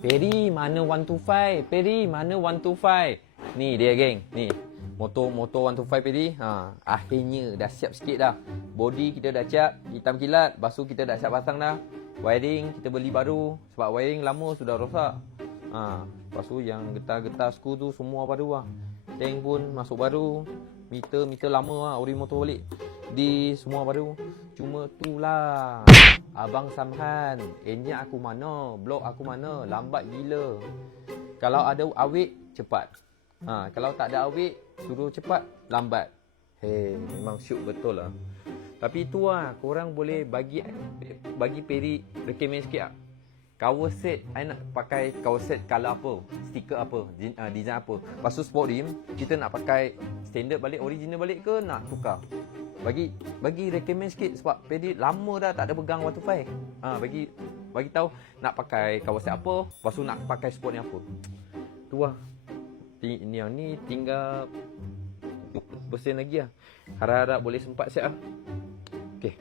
Peri mana 125? Peri mana 125? Ni dia geng, ni. Motor 125 Peri. Akhirnya dah siap sikit dah. Body kita dah siap, hitam kilat, basuh kita dah siap pasang dah. Wiring kita beli baru sebab wiring lama sudah rosak. Lepas tu yang getah-getah skru tu semua baru lah. Tank pun masuk baru. Meter lama lah, ori motor balik. Di semua baru. Cuma tu lah, Abang Samhan, enjin aku mana, blok aku mana, lambat gila. Kalau ada awet, cepat. Kalau tak ada awet, suruh cepat, lambat. Memang syuk betul lah. Tapi tu lah, korang boleh bagi Peri recommend sikit lah. Cover set, I nak pakai cover set color apa, stiker apa, design apa. Lepas tu sport rim, kita nak pakai standard balik, original balik ke nak tukar? Bagi recommend sikit sebab Peri lama dah tak ada pegang 125. Bagi tahu nak pakai cover set apa, lepas tu nak pakai sport ni apa. Tu lah. Yang ni tinggal 20% lagi lah. Harap-harap boleh sempat siap lah. Okay.